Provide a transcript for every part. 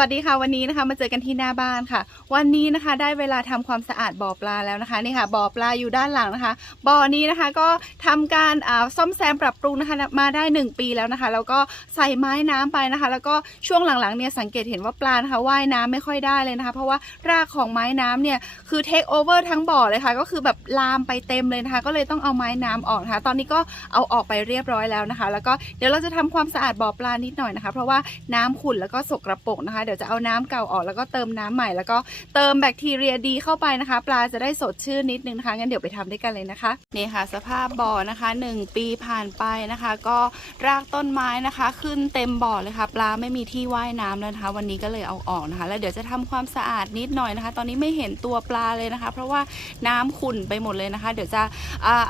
สวัสดีค่ะวันนี้นะคะมาเจอกันที่หน้าบ้านค่ะ วันนี้นะคะได้เวลาทำความสะอาดบ่อปลาแล้วนะคะนี่ค่ะบ่อปลาอยู่ด้านหลังนะคะบ่อนี้นะคะก็ทำการอ่าซ่อมแซมปรับปรุงนะคะมาได้ 1 ปีแล้วนะคะ แล้วก็ใส่ไม้น้ำไปนะคะ แล้วก็ช่วงหลังๆเนี่ยสังเกตเห็นว่าปลานะคะว่ายน้ำไม่ค่อยได้เลยนะคะ เพราะว่ารากของไม้น้ำเนี่ยคือเทคโอเวอร์ทั้งบ่อเลยค่ะก็คือแบบลามไปเต็มเลยนะคะ ก็เลยต้องเอาไม้น้ำออกนะคะ ตอนนี้ก็เอาออกไปเรียบร้อยแล้วนะคะ แล้วก็เดี๋ยวเราจะทำความสะอาดบ่อปลานิดหน่อยนะคะ เพราะว่าน้ำขุ่นแล้วก็สกรปรกนะคะเดี๋ยวจะเอาน้ำเก่าออกแล้วก็เติมน้ำใหม่แล้วก็เติมแบคทีเรียดีเข้าไปนะคะ ปลาจะได้สดชื่นนิดนึงนะคะงั้นเดี๋ยวไปทำด้วยกันเลยนะคะนี่ค่ะ สภาพบ่อนะคะ 1 ปีผ่านไปนะคะ ก็รากต้นไม้นะคะ ขึ้นเต็มบ่อเลยค่ะ ปลาไม่มีที่ว่ายน้ำแล้วนะคะ วันนี้ก็เลยเอาออกนะคะ แล้วเดี๋ยวจะทำความสะอาดนิดหน่อยนะคะ ตอนนี้ไม่เห็นตัวปลาเลยนะคะ เพราะว่าน้ำขุ่นไปหมดเลยนะคะ เดี๋ยวจะ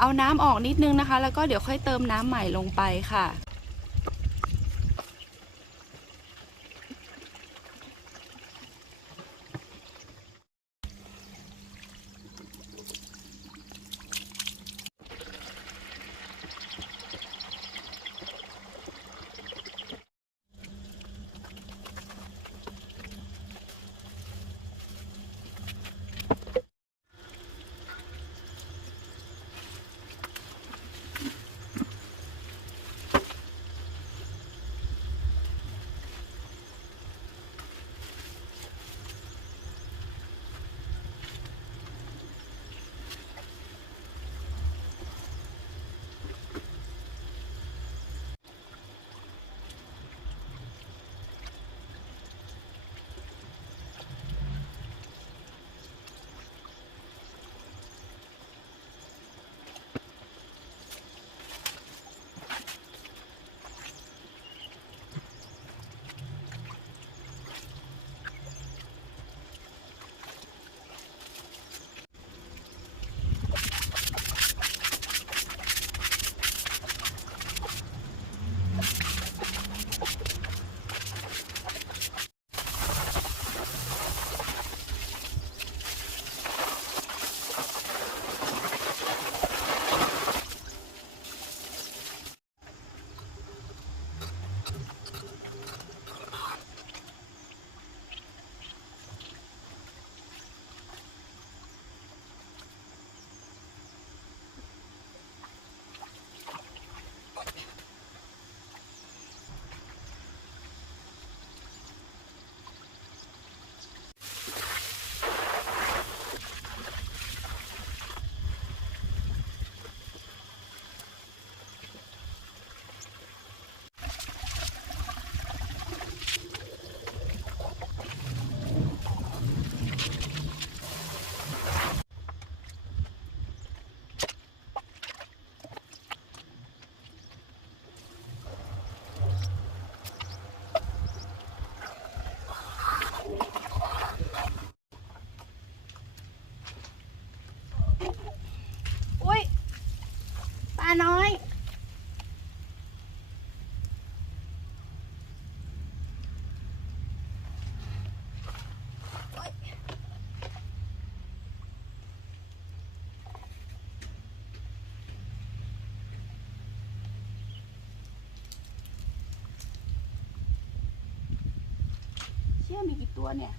เอาน้ำออกนิดนึงนะคะ แล้วก็เดี๋ยวค่อยเติมน้ำใหม่ลงไปค่ะ เชื่อมีกี่ตัวเนี่ย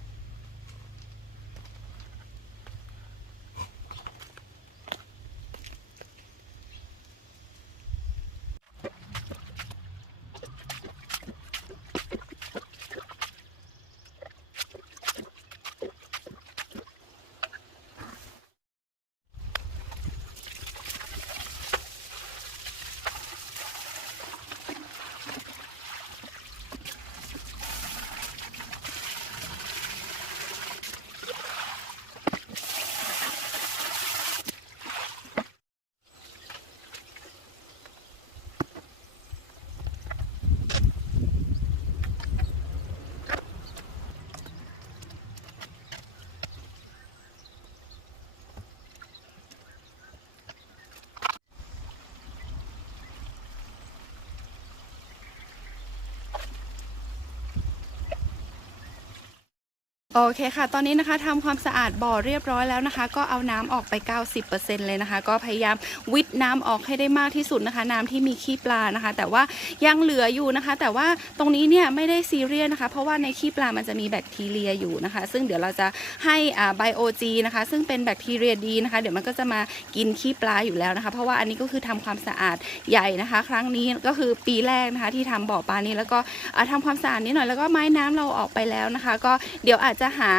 โอเคค่ะ ตอนนี้นะคะทำความสะอาดบ่อเรียบร้อยแล้วนะคะ ก็เอาน้ำออกไป 90%เลยนะคะ ก็พยายามวิทน้ำออกให้ได้มากที่สุดนะคะ น้ำที่มีขี้ปลานะคะ แต่ว่ายังเหลืออยู่นะคะ แต่ว่าตรงนี้เนี่ยไม่ได้ซีเรียสนะคะ เพราะว่าในขี้ปลามันจะมีแบคทีเรียอยู่นะคะ ซึ่งเดี๋ยวเราจะให้อ่าไบโอจีนะคะ ซึ่งเป็นแบคทีเรียดีนะคะ เดี๋ยวมันก็จะมากินขี้ปลาอยู่แล้วนะคะ เพราะว่าอันนี้ก็คือทำความสะอาดใหญ่นะคะ ครั้งนี้ก็คือปีแรกนะคะที่ทำบ่อปลานี้แล้วก็อ่าทำความสะอาดนิดหน่อยแล้วก็ไม้น้ำเราออกไปแล้วนะคะ ก็เดี๋ยวอาจจะหา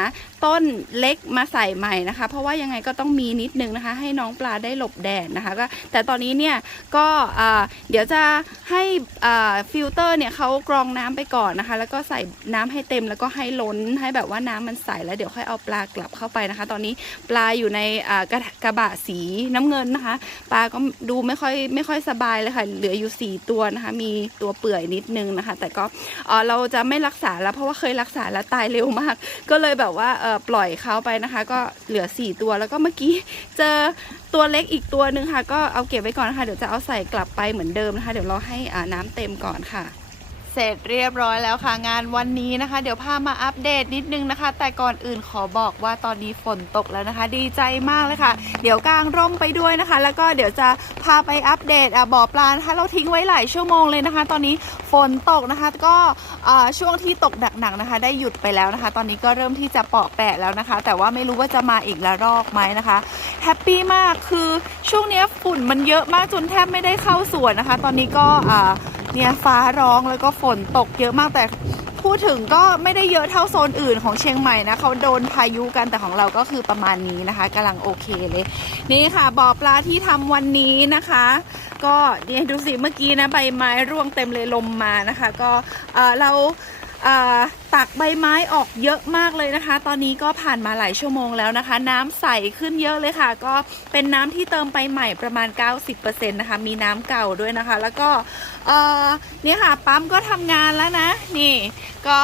ต้นเล็กมาใส่ใหม่นะคะ เพราะว่ายังไงก็ต้องมีนิดนึงนะคะ ให้น้องปลาได้หลบแดดนะคะก็แต่ตอนนี้เนี่ยก็เดี๋ยวจะให้ฟิลเตอร์เนี่ยเขากรองน้ำไปก่อนนะคะ แล้วก็ใส่น้ำให้เต็มแล้วก็ให้ล้นให้แบบว่าน้ำมันใสแล้วเดี๋ยวค่อยเอาปลากลับเข้าไปนะคะ ตอนนี้ปลาอยู่ในกระกระบะสีน้ำเงินนะคะ ปลาก็ดูไม่ค่อยไม่ค่อยสบายเลยค่ะเหลืออยู่สี่ตัวนะคะ มีตัวเปื่อยนิดนึงนะคะ แต่ก็เราจะไม่รักษาแล้วเพราะว่าเคยรักษาแล้วตายเร็วมากก็เลยแบบว่าเออปล่อยเขาไปนะคะ ก็เหลือ 4 ตัวแล้วก็เมื่อกี้เจอตัวเล็กอีกตัวหนึ่งค่ะ ก็เอาเก็บไว้ก่อนนะคะเดี๋ยวจะเอาใส่กลับไปเหมือนเดิมนะคะ เดี๋ยวเราให้อ่าน้ำเต็มก่อนค่ะ เสร็จเรียบร้อยแล้วค่ะงานวันนี้นะคะ เดี๋ยวพามาอัปเดตนิดนึงนะคะ แต่ก่อนอื่นขอบอกว่าตอนนี้ฝนตกแล้วนะคะ ดีใจมากเลยค่ะ เดี๋ยวกางร่มไปด้วยนะคะ แล้วก็เดี๋ยวจะพาไปอัปเดตอะบ่อปลานะคะเราทิ้งไว้หลายชั่วโมงเลยนะคะ ตอนนี้ฝนตกนะคะ ก็ช่วงที่ตกหนักๆนะคะ ได้หยุดไปแล้วนะคะ ตอนนี้ก็เริ่มที่จะเปาะแปะแล้วนะคะ แต่ว่าไม่รู้ว่าจะมาอีกละรอกไหมนะคะแฮปปี้มากคือช่วงนี้ฝุ่นมันเยอะมากจนแทบไม่ได้เข้าสวนนะคะ ตอนนี้ก็อ่า เนี่ยฟ้าร้องแล้วก็ฝนตกเยอะมากแต่พูดถึงก็ไม่ได้เยอะเท่าโซนอื่นของเชียงใหม่นะเขาโดนพายุกันแต่ของเราก็คือประมาณนี้นะคะกำลังโอเคเลย นี่ค่ะบ่อปลาที่ทำวันนี้นะคะ ก็เนี่ยดูสิเมื่อกี้นะใบไม้ร่วงเต็มเลยลมมานะคะ ก็เออเรา ตักใบไม้ออกเยอะมากเลยนะคะ ตอนนี้ก็ผ่านมาหลายชั่วโมงแล้วนะคะ น้ำใสขึ้นเยอะเลยค่ะ ก็เป็นน้ำที่เติมไปใหม่ประมาณ 90%นะคะมีน้ำเก่าด้วยนะคะ แล้วก็เนี่ยค่ะปั๊มก็ทำงานแล้วนะ นี่ก็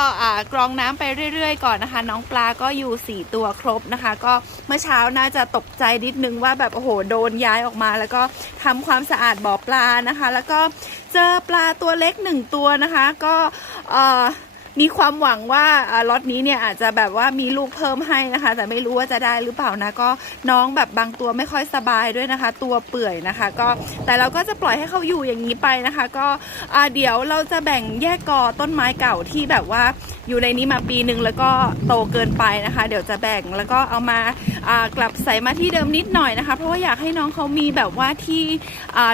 กรองน้ำไปเรื่อย ๆ ก่อนนะคะ น้องปลาก็อยู่ 4 ตัวครบนะคะ ก็เมื่อเช้าน่าจะตกใจนิดนึงว่าแบบโอ้โหโดนย้ายออกมา แล้วก็ทำความสะอาดบ่อปลานะคะ แล้วก็เจอปลาตัวเล็กหนึ่งตัวนะคะ ก็เอ่อ มีความหวังว่าล็อตนี้เนี่ยอาจจะแบบว่ามีลูกเพิ่มให้นะคะ แต่ไม่รู้ว่าจะได้หรือเปล่านะก็น้องแบบบางตัวไม่ค่อยสบายด้วยนะคะ ตัวเปื่อยนะคะ ก็แต่เราก็จะปล่อยให้เขาอยู่อย่างนี้ไปนะคะ ก็เดี๋ยวเราจะแบ่งแยกกอต้นไม้เก่าที่แบบว่าอยู่ในนี้มาปีหนึ่งแล้วก็โตเกินไปนะคะ เดี๋ยวจะแบ่งแล้วก็เอามากลับใส่มาที่เดิมนิดหน่อยนะคะ เพราะว่าอยากให้น้องเขามีแบบว่าที่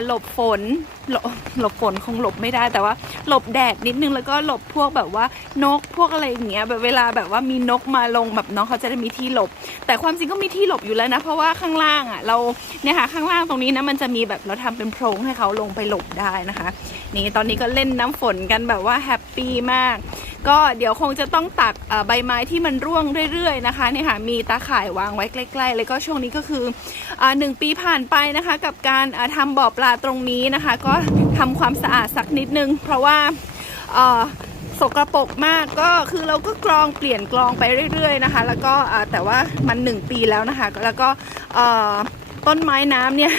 หลบฝน หลบหลบฝนคงหลบไม่ได้แต่ว่า หลบแดดนิดนึงแล้วก็หลบพวกแบบว่านกพวกอะไรอย่างเงี้ยแบบเวลาแบบว่ามีนกมาลงแบบน้องเขาจะได้มีที่หลบ แต่ความจริงก็มีที่หลบอยู่แล้วนะ เพราะว่าข้างล่างอะเราเนี่ยค่ะข้างล่างตรงนี้นะมันจะมีแบบเราทำเป็นโพรงให้เขาลงไปหลบได้นะคะ นี่ตอนนี้ก็เล่นน้ำฝนกันแบบว่าแฮปปี้มาก ก็เดี๋ยวคงจะต้องตัดใบไม้ที่มันร่วงเรื่อยๆนะคะนี่ค่ะมีตาข่ายวางไว้ใกล้ๆ แล้วก็ช่วงนี้ก็คือหนึ่งปีผ่านไปนะคะ กับการอ่าทำบ่อปลาตรงนี้นะคะ ก็ทำความสะอาดสักนิดนึง เพราะว่าสกรปรกมากก็คือเราก็กรองเปลี่ยนกรองไปเรื่อย ๆนะคะ แล้วก็แต่ว่ามันหนึ่งปีแล้วนะคะ แล้วก็ต้นไม้น้ำเนี่ย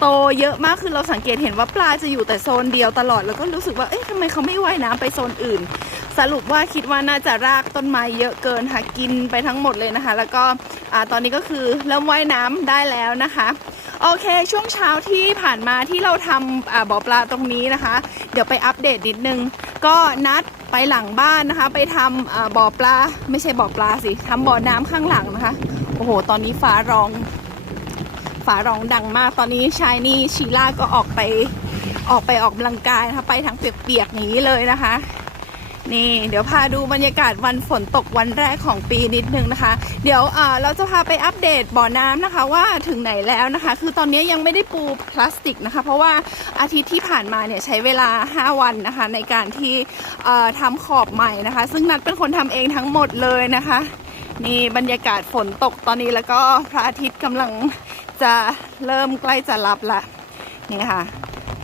โตเยอะมากคือเราสังเกตเห็นว่าปลาจะอยู่แต่โซนเดียวตลอด แล้วก็รู้สึกว่าเอ๊ะทำไมเขาไม่ว่ายน้ำไปโซนอื่น สรุปว่าคิดว่าน่าจะรากต้นไม้เยอะเกินค่ะกินไปทั้งหมดเลยนะคะ แล้วก็ตอนนี้ก็คือเริ่มว่ายน้ำได้แล้วนะคะโอเค ช่วงเช้าที่ผ่านมาที่เราทำบ่อปลาตรงนี้นะคะ เดี๋ยวไปอัปเดตนิดนึง ก็นัดไปหลังบ้านนะคะ ไปทำบ่อปลาไม่ใช่บ่อปลาสิทำบ่อน้ำข้างหลังนะคะ โอ้โห ตอนนี้ฟ้าร้องฝาร้องดังมาก ตอนนี้ชายนี่ชีล่าก็ออกไปออกไปออกกำลังกายนะคะ ไปทั้งเปียกๆอย่างนี้เลยนะคะ นี่ เดี๋ยวพาดูบรรยากาศวันฝนตกวันแรกของปีนิดนึงนะคะ เดี๋ยวเราจะพาไปอัปเดตบ่อน้ำนะคะว่าถึงไหนแล้วนะคะ คือตอนนี้ยังไม่ได้ปูพลาสติกนะคะ เพราะว่าอาทิตย์ที่ผ่านมาเนี่ยใช้เวลา 5 วันนะคะ ในการที่เอ่อทำขอบใหม่นะคะ ซึ่งนัดเป็นคนทำเองทั้งหมดเลยนะคะนี่บรรยากาศฝนตกตอนนี้แล้วก็พระอาทิตย์กำลังจะเริ่มใกล้จะรับละนี่ค่ะ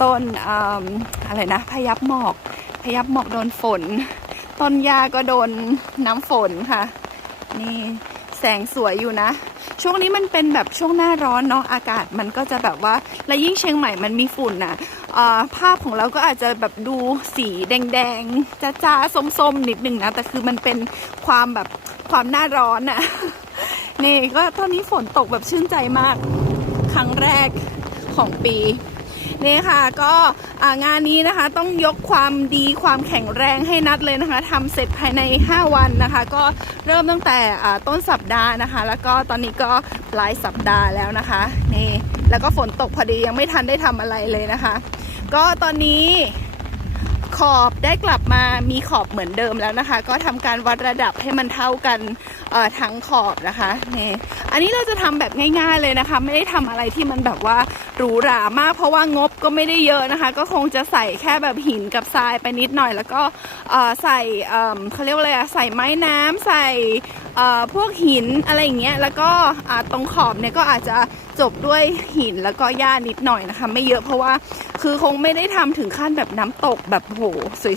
ต้นออะไรนะพยับหมอก พยับหมอกโดนฝน ต้นหญ้าก็โดนน้ำฝนค่ะ นี่แสงสวยอยู่นะ ช่วงนี้มันเป็นแบบช่วงหน้าร้อนเนาะอากาศมันก็จะแบบว่า และยิ่งเชียงใหม่มันมีฝุ่นน่ะเอ่อภาพของเราก็อาจจะแบบดูสีแดงๆจ้าๆส้มๆนิดนึงนะ แต่คือมันเป็นความแบบความหน้าร้อนน่ะนี่ก็ตอนนี้ฝนตกแบบชื่นใจมาก ครั้งแรกของปี นี่ค่ะก็งานนี้นะคะต้องยกความดีความแข็งแรงให้นัดเลยนะคะทำเสร็จภายใน 5 วันนะคะ ก็เริ่มตั้งแต่ต้นสัปดาห์นะคะ แล้วก็ตอนนี้ก็ปลายสัปดาห์แล้วนะคะนี่แล้วก็ฝนตกพอดียังไม่ทันได้ทำอะไรเลยนะคะ ก็ตอนนี้ ขอบได้กลับมามีขอบเหมือนเดิมแล้วนะคะ ก็ทำการวัดระดับให้มันเท่ากันทั้งขอบนะคะนี่อันนี้เราจะทำแบบง่าย ๆเลยนะคะ ไม่ได้ทำอะไรที่มันแบบว่าหรูหรามาก เพราะว่างบก็ไม่ได้เยอะนะคะ ก็คงจะใส่แค่แบบหินกับทรายไปนิดหน่อย แล้วก็ใส่เขาเรียกว่าอะไรอะใส่ไม้น้ำใส่พวกหินอะไรอย่างเงี้ยแล้วก็ตรงขอบเนี่ยก็อาจจะ จบด้วยหินแล้วก็หญ้านิดหน่อยนะคะ ไม่เยอะเพราะว่าคือคงไม่ได้ทำถึงขั้นแบบน้ำตกแบบโห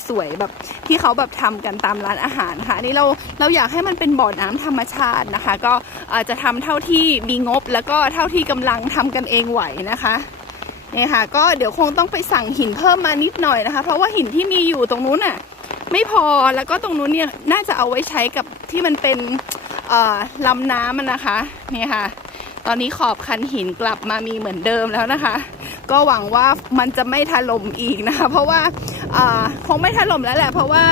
สวยๆแบบที่เขาแบบทำกันตามร้านอาหารค่ะนี่เราเราอยากให้มันเป็นบ่อน้ำธรรมชาตินะคะ ก็อาจจะทำเท่าที่มีงบแล้วก็เท่าที่กำลังทำกันเองไหวนะคะนี่ค่ะก็เดี๋ยวคงต้องไปสั่งหินเพิ่มมานิดหน่อยนะคะ เพราะว่าหินที่มีอยู่ตรงนู้นน่ะไม่พอแล้วก็ตรงนู้นเนี่ยน่าจะเอาไว้ใช้กับที่มันเป็นลำน้ำอะนะคะ นี่ค่ะ อนนี้ขอบคันหินกลับมามีเหมือนเดิมแล้วนะคะ ก็หวังว่ามันจะไม่ถล่มอีกนะคะ เพราะว่าคงไม่ถล่มแล้วแหละ เพราะว่า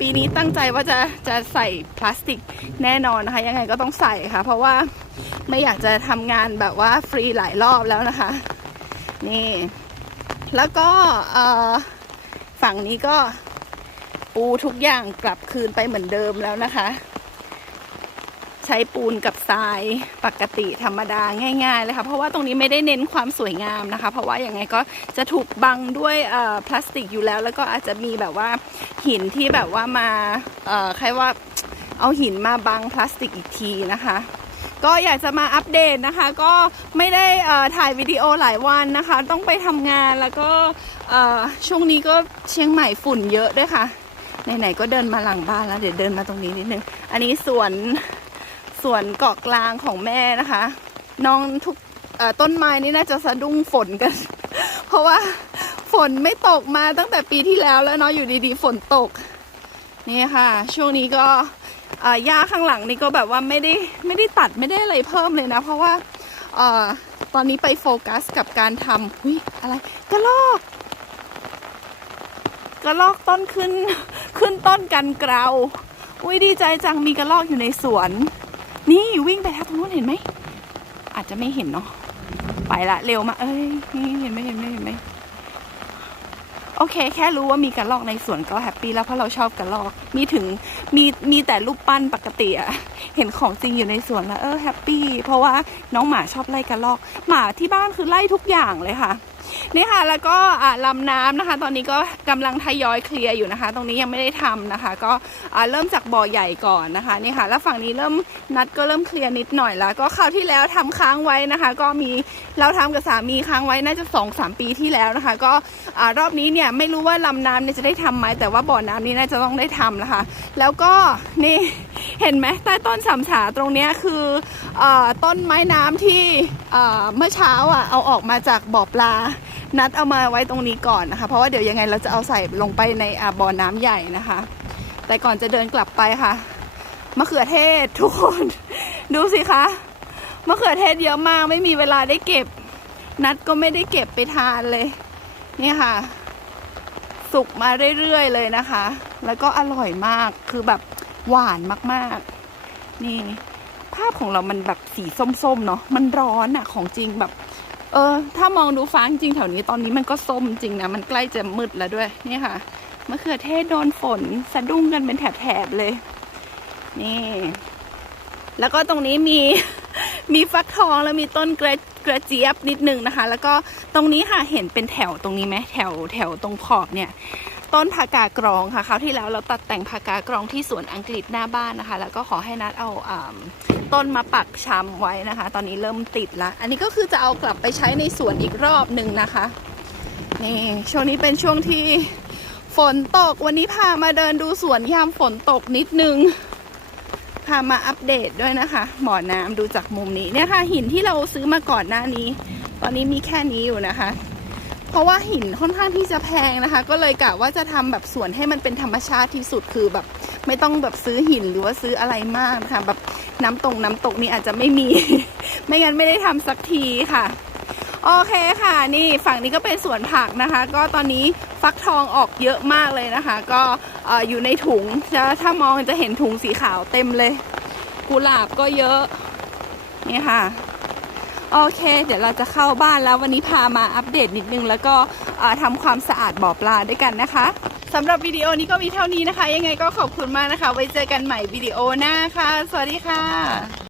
ปีนี้ตั้งใจว่าจะจะใส่พลาสติกแน่นอนนะคะ ยังไงก็ต้องใส่ค่ะ เพราะว่าไม่อยากจะทำงานแบบว่าฟรีหลายรอบแล้วนะคะ นี่ แล้วก็ฝั่งนี้ก็ปูทุกอย่างกลับคืนไปเหมือนเดิมแล้วนะคะ ใช้ปูนกับทรายปกติธรรมดาง่ายๆเลยค่ะเพราะว่าตรงนี้ไม่ได้เน้นความสวยงามนะคะ เพราะว่าอย่างไงก็จะถูกบังด้วยพลาสติกอยู่แล้ว แล้วก็อาจจะมีแบบว่าหินที่แบบว่ามาเอ่อใครว่าเอาหินมาบังพลาสติกอีกทีนะคะก็อยากจะมาอัปเดตนะคะ ก็ไม่ได้ถ่ายวิดีโอหลายวันนะคะ ต้องไปทำงานแล้วก็ช่วงนี้ก็เชียงใหม่ฝุ่นเยอะด้วยค่ะไหนๆก็เดินมาหลังบ้านแล้วเดี๋ยวเดินมาตรงนี้นิดนึง อันนี้สวน ส่วนเกาะกลางของแม่นะคะ น้องทุกต้นไม้นี่น่าจะสะดุ้งฝนกัน เพราะว่าฝนไม่ตกมาตั้งแต่ปีที่แล้วแล้วเนาะอยู่ดีๆฝนตก นี่ค่ะ ช่วงนี้ก็หญ้าข้างหลังนี่ก็แบบว่าไม่ได้ไม่ได้ตัดไม่ได้อะไรเพิ่มเลยนะ เพราะว่าอตอนนี้ไปโฟกัสกับการทำหุยอะไรกระลอกกระลอกต้นขึ้นขึ้นต้นกันเกลาอุ้ยดีใจจังมีกระลอกอยู่ในสวน นี่วิ่งไปทางตรงนู้นเห็นไหม อาจจะไม่เห็นเนาะ ไปละเร็วมา เอ้ย นี่เห็นไหมเห็นไหมเห็นไหมโอเค แค่รู้ว่ามีกระรอกในสวนก็แฮปปี้แล้วเพราะเราชอบกระรอก มีถึงมีมีแต่รูปปั้นปกติอะเห็นของจริงอยู่ในสวนแล้วเออแฮปปี้เพราะว่าน้องหมาชอบไล่กระรอก หมาที่บ้านคือไล่ทุกอย่างเลยค่ะ นี่ค่ะแล้วก็อ่าลำน้ำนะคะ ตอนนี้ก็กำลังทยอยเคลียร์อยู่นะคะ ตรงนี้ยังไม่ได้ทำนะคะ ก็เริ่มจากบ่อใหญ่ก่อนนะคะนี่ค่ะ แล้วฝั่งนี้เริ่มนัดก็เริ่มเคลียร์นิดหน่อยแล้วก็คราวที่แล้วทำค้างไว้นะคะ ก็มีเราทำกับสามีค้างไว้น่าจะสองสามปีที่แล้วนะคะ ก็อรอบนี้เนี่ยไม่รู้ว่าลำน้ำเนี่ยจะได้ทำไหมแต่ว่าบ่อน้ำนี้น่าจะต้องได้ทำแล้วค่ะแล้วก็นี่เห็นไหมใต้ต้นสามฉาตรงนี้คืออต้นไม้น้ำที่เมื่อเช้าอะเอาออกมาจากบ่อปลา นัดเอามาไว้ตรงนี้ก่อนนะคะ เพราะว่าเดี๋ยวยังไงเราจะเอาใส่ลงไปในอ่าบ่อน้ำใหญ่นะคะ แต่ก่อนจะเดินกลับไปค่ะมะเขือเทศทุกคน ดูสิคะมะเขือเทศเยอะมากไม่มีเวลาได้เก็บ นัดก็ไม่ได้เก็บไปทานเลย นี่ค่ะ สุกมาเรื่อยๆเลยนะคะ แล้วก็อร่อยมากคือแบบหวานมากๆ นี่ ภาพของเรามันแบบสีส้มๆเนาะมันร้อนอะของจริงแบบ เออ ถ้ามองดูฟ้าจริงแถวนี้ตอนนี้มันก็ส้มจริงนะ มันใกล้จะมืดแล้วด้วย นี่ค่ะมะเขือเทศโดนฝนสะดุ้งกันเป็นแถบๆเลย นี่ แล้วก็ตรงนี้มีมีฟักทองแล้วมีต้นกระกระเจี๊ยบนิดนึงนะคะ แล้วก็ตรงนี้ค่ะเห็นเป็นแถวตรงนี้ไหมแถวแถวตรงขอบเนี่ย ต้นพากากรองค่ะคราวที่แล้วเราตัดแต่งพากากรองที่สวนอังกฤษหน้าบ้านนะคะ แล้วก็ขอให้นัดเอา ต้นมาปักชำไว้นะคะ ตอนนี้เริ่มติดละอันนี้ก็คือจะเอากลับไปใช้ในสวนอีกรอบหนึ่งนะคะนี่ช่วงนี้เป็นช่วงที่ฝนตกวันนี้พามาเดินดูสวนยามฝนตกนิดนึงพามาอัปเดตด้วยนะคะบ่อน้ำดูจากมุมนี้เนี่ยค่ะหินที่เราซื้อมาก่อนหน้านี้ ตอนนี้มีแค่นี้อยู่นะคะ เพราะว่าหินค่อนข้างที่จะแพงนะคะ ก็เลยกะว่าจะทำแบบสวนให้มันเป็นธรรมชาติที่สุดคือแบบไม่ต้องแบบซื้อหินหรือว่าซื้ออะไรมากนะคะแบบน้ำตกน้ำตกนี่อาจจะไม่มี ไม่งั้นไม่ได้ทำสักทีค่ะ โอเคค่ะ นี่ฝั่งนี้ก็เป็นสวนผักนะคะ ก็ตอนนี้ฟักทองออกเยอะมากเลยนะคะ ก็เอ่ออยู่ในถุงจะถ้ามองจะเห็นถุงสีขาวเต็มเลย กุหลาบก็เยอะนี่ค่ะ โอเค เดี๋ยวเราจะเข้าบ้านแล้ววันนี้พามาอัปเดตนิดนึง แล้วก็ทำความสะอาดบ่อปลาด้วยกันนะคะสำหรับวิดีโอนี้ก็มีเท่านี้นะคะ ยังไงก็ขอบคุณมากนะคะ ไว้เจอกันใหม่วิดีโอหน้าค่ะ สวัสดีค่ะ